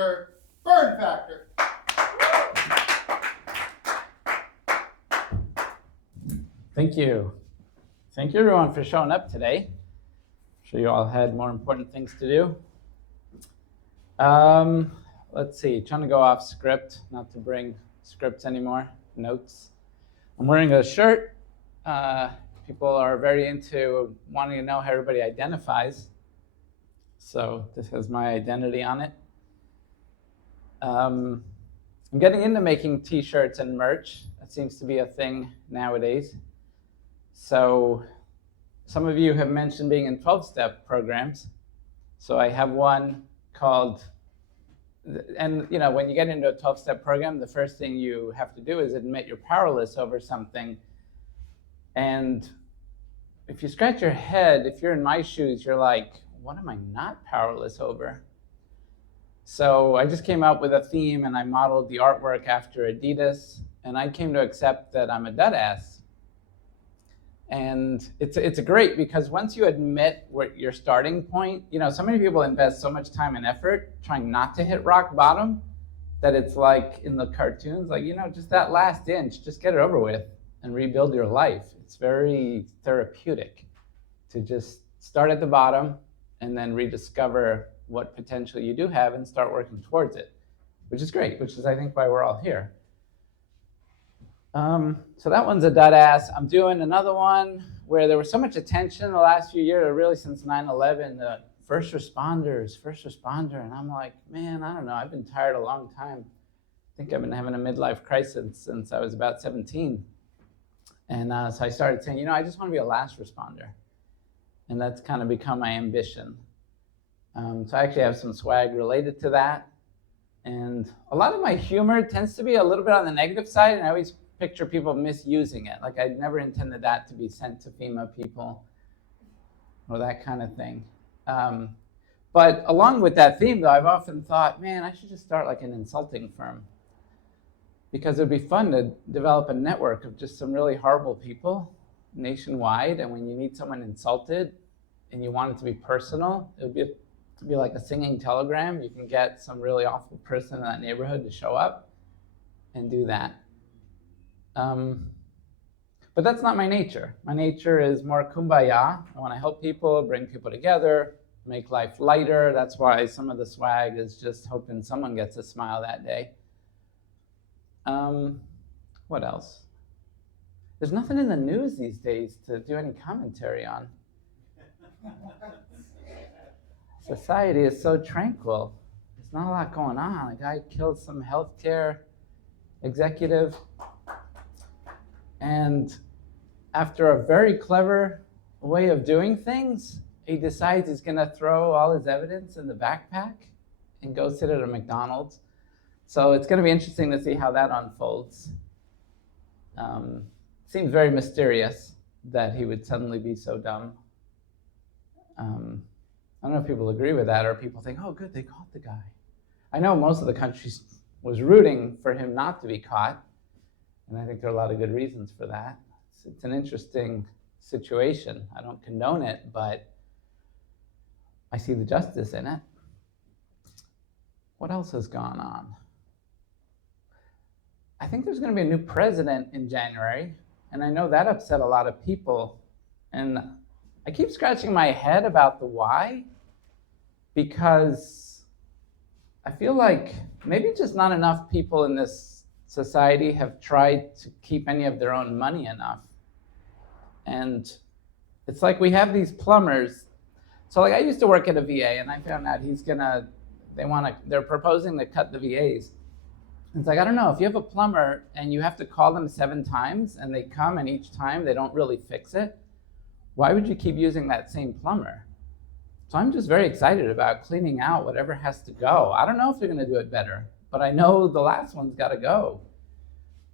Mother Burn Factor. Thank you. Thank you everyone for showing up today. I'm sure you all had more important things to do. Let's see, trying to go off script, not to bring scripts anymore, notes. I'm wearing a shirt. People are very into wanting to know how everybody identifies. So this has my identity on it. I'm getting into making t-shirts and merch. That seems to be a thing nowadays. So some of you have mentioned being in 12-step programs. So I have one called, and you know, when you get into a 12-step program, the first thing you have to do is admit you're powerless over something. And if you scratch your head, if you're in my shoes, you're like, what am I not powerless over? So I just came up with a theme and I modeled the artwork after Adidas, and I came to accept that I'm a dud ass. And it's great because once you admit what your starting point, you know, so many people invest so much time and effort trying not to hit rock bottom that it's like in the cartoons, like, you know, just that last inch, just get it over with and rebuild your life. It's very therapeutic to just start at the bottom and then rediscover what potential you do have and start working towards it, which is great, which is, I think, why we're all here. So that one's a dud ass. I'm doing another one where there was so much attention in the last few years, really since 9/11, the first responder, and I'm like, man, I don't know, I've been tired a long time. I think I've been having a midlife crisis since I was about 17. And so I started saying, you know, I just want to be a last responder. And that's kind of become my ambition. So I actually have some swag related to that. And a lot of my humor tends to be a little bit on the negative side, and I always picture people misusing it. Like I never intended that to be sent to FEMA people or that kind of thing. But along with that theme, though, I've often thought, man, I should just start like an insulting firm, because it'd be fun to develop a network of just some really horrible people nationwide. And when you need someone insulted and you want it to be personal, it would be like a singing telegram. You can get some really awful person in that neighborhood to show up and do that. But that's not my nature. My nature is more kumbaya. I want to help people, bring people together, make life lighter. That's why some of the swag is just hoping someone gets a smile that day. What else? There's nothing in the news these days to do any commentary on. Society is so tranquil. There's not a lot going on. A guy killed some healthcare executive. And after a very clever way of doing things, he decides he's going to throw all his evidence in the backpack and go sit at a McDonald's. So it's going to be interesting to see how that unfolds. Seems very mysterious that he would suddenly be so dumb. I don't know if people agree with that, or people think, oh, good, they caught the guy. I know most of the country was rooting for him not to be caught, and I think there are a lot of good reasons for that. It's an interesting situation. I don't condone it, but I see the justice in it. What else has gone on? I think there's going to be a new president in January, and I know that upset a lot of people. And I keep scratching my head about the why, because I feel like maybe just not enough people in this society have tried to keep any of their own money enough. And it's like we have these plumbers. So like I used to work at a VA, and I found out they're proposing to cut the VAs. It's like, I don't know, if you have a plumber and you have to call them 7 times and they come and each time they don't really fix it, why would you keep using that same plumber? So I'm just very excited about cleaning out whatever has to go. I don't know if they're going to do it better, but I know the last one's got to go.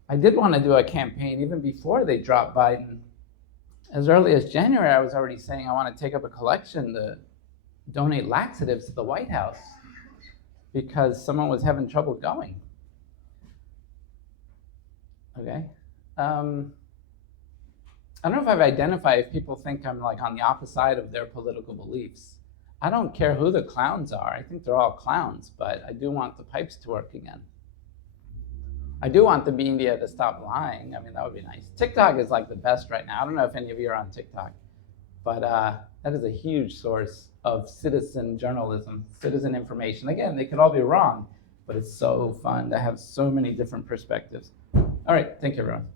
I did want to do a campaign even before they dropped Biden. As early as January, I was already saying I want to take up a collection to donate laxatives to the White House because someone was having trouble going. Okay. I don't know if I've identified if people think I'm like on the opposite side of their political beliefs. I don't care who the clowns are. I think they're all clowns, but I do want the pipes to work again. I do want the media to stop lying. I mean, that would be nice. TikTok is like the best right now. I don't know if any of you are on TikTok, but that is a huge source of citizen journalism, citizen information. Again, they could all be wrong, but it's so fun to have so many different perspectives. All right, thank you, everyone.